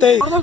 23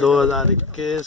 2021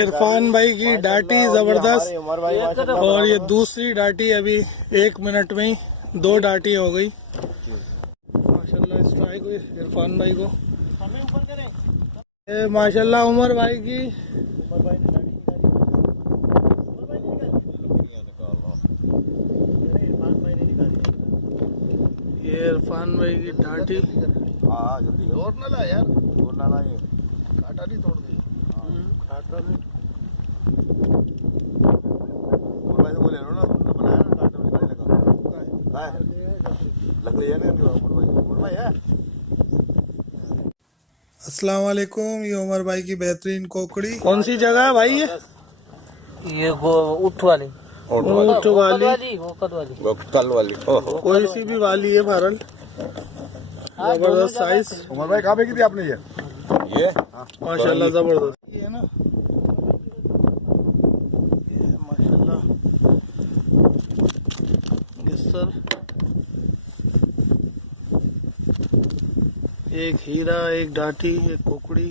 इरफान भाई की डाटी जबरदस्त, उमर भाई माशाल्लाह और ये दूसरी डाटी अभी 1 मिनट में ही 2 डाटी हो गई माशाल्लाह। स्ट्राइक हुई इरफान भाई को। ये माशाल्लाह उमर भाई की ये इरफान भाई की डाटी। हाँ जल्दी और ना ला यार, और ना ला, ये काटा नहीं तोड़ दी। काटा नहीं भाई तो बोले ना बनाया ना, काटा निकालने लगा लग रही है ना उमर भाई है। अस्सलाम वालेकुम। ये उमर भाई की बेहतरीन कोकड़ी। कौन सी जगह है भाई ये उठ वाली ऊँट वाली, कल वाली कोई सी भी वाली है भरल, जबरदस्त साइज उमर भाई कहाँ फेंकी थी आपने ये माशाल्लाह जबरदस्त। ये है ना, ये माशाल्लाह गिस्सर, एक हीरा, एक डाटी, एक कोकड़ी,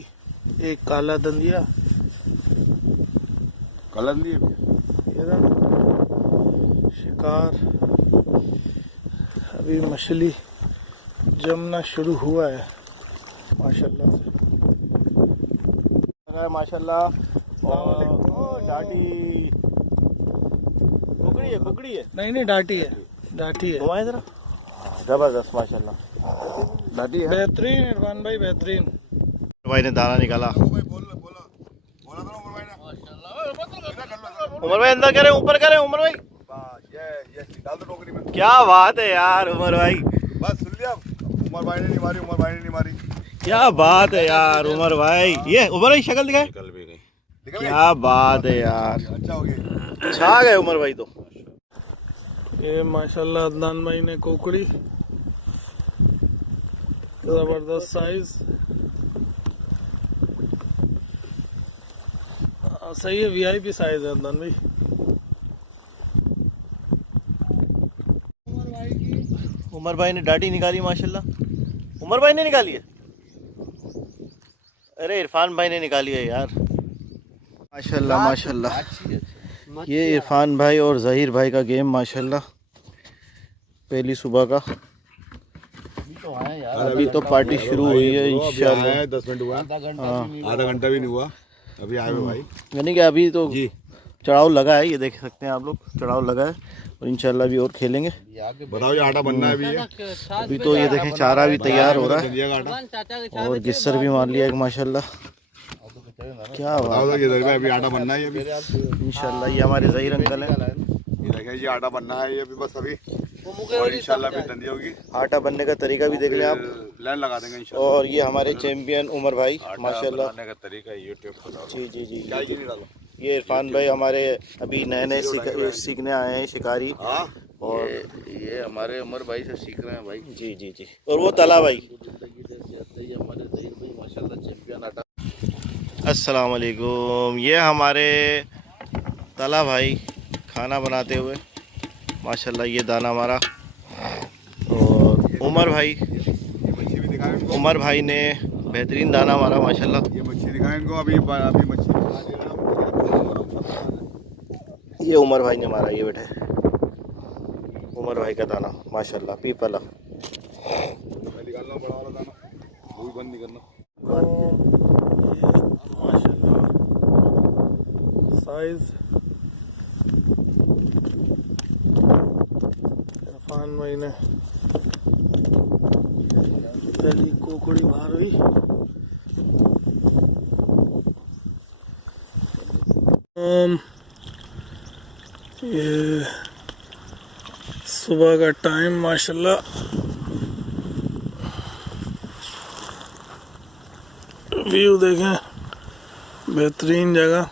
एक काला दंदिया। कलंदी ये ना शिकार, अभी मछली जमना शुरू हुआ है माशाल्लाह से। माशाल्लाह। और डाटी कुकड़ी है नहीं नहीं डाटी है, डाटी है। घुमाए जरा, जबरदस्त माशाल्लाह, दादी है। बेहतरीन इरफान भाई बेहतरीन। भाई ने दाना निकाला। बोला बोला बोला तो उमर भाई ने उमर भाई अंदर करें, ऊपर करें उमर भाई। ये डाल दो टोकरी में। क्या बात है यार उमर भाई, बस सुन लिया, उमर भाई ने नहीं मारी, उमर भाई ने नहीं मारी। क्या बात है यार उमर भाई। ये उमर भाई शक्ल दिखाए, निकल भी गई, क्या बात है यार, अच्छा हो गया, छा गए उमर भाई तो। ये माशाल्लाह अदनान भाई ने कोकड़ी, जबरदस्त साइज। सही है, वीआईपी साइज है अदनान भाई। उमर भाई ने डाटी निकाली माशाल्लाह। उमर भाई ने निकाली है, अरे इरफान भाई ने निकाली है यार, माशाल्लाह माशाल्लाह। ये इरफान भाई और जहीर भाई का गेम माशाल्लाह, पहली सुबह का। अभी तो पार्टी शुरू हुई है इंशाल्लाह। 10 मिनट हुआ, आधा घंटा भी नहीं हुआ, अभी आए हुए भाई। यानी कि अभी तो चढ़ाव लगा है, ये देख सकते हैं आप लोग, चढ़ाव लगा है और इंशाल्लाह भी और खेलेंगे। बताओ ये आटा बनना है अभी, अभी तो ये देखें चारा भी तैयार हो रहा है और गिस्सर भी मार लिया एक माशाल्लाह। क्या बात है, ये अभी आटा बनना है अभी इंशाल्लाह। ये हमारे जहीर अंकल हैं, ये देखिए, ये आटा बनना है ये अभी, बस अभी और इंशाल्लाह फिर धंधी होगी। आटा बनने का तरीका भी देख लें आप। लाइन लगा देंगे इंशाल्लाह। और ये हमारे चैंपियन उमर भाई माशाल्लाह। बनाने का तरीका यूट्यूब पर जी जी जी। क्या ही नहीं डाला। ये इरफान भाई हमारे अभी नए नए सीखने आए हैं शिकारी, और ये हमारे उमर भाई से सीख रहे हैं भाई। जी जी जी। और वो तला भाई। अस्सलाम वालेकुम। ये हमारे तला भाई खाना बनाते हुए माशाल्लाह, ये दाना हमारा। और उमर भाई, ये मच्छी भी दिखाएं इनको। उमर भाई ने बेहतरीन दाना हमारा माशाल्लाह। ये मच्छी दिखाएं इनको, अभी मच्छी दिखा दे रहा हूं। ये उमर भाई ने मारा, ये बेटे उमर भाई का दाना माशाल्लाह, पीपला। निकालना बड़ा वाला दाना, वो भी बंद नहीं करना। माशाल्लाह साइज। इरफान भाई ने पहली कोकड़ी बाहर हुई। ये सुबह का टाइम माशाल्लाह, व्यू देखें, बेहतरीन जगह।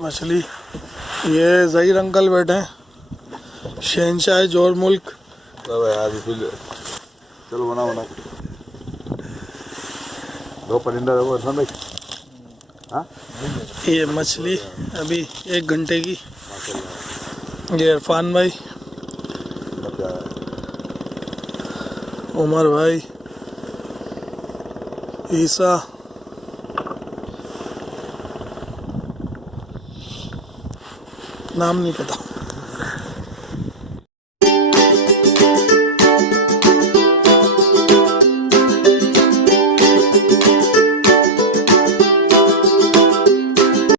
मछली, ये जहीर अंकल बैठे हैं, शहनशाह जोर मुल्क। चलो बना दो परिंदा देखो इरफान भाई, हाँ ये मछली अभी 1 घंटे की। माशाल्लाह ये इरफान भाई, बहुत प्यारा है। उमर भाई, ईसा, नाम नहीं पता।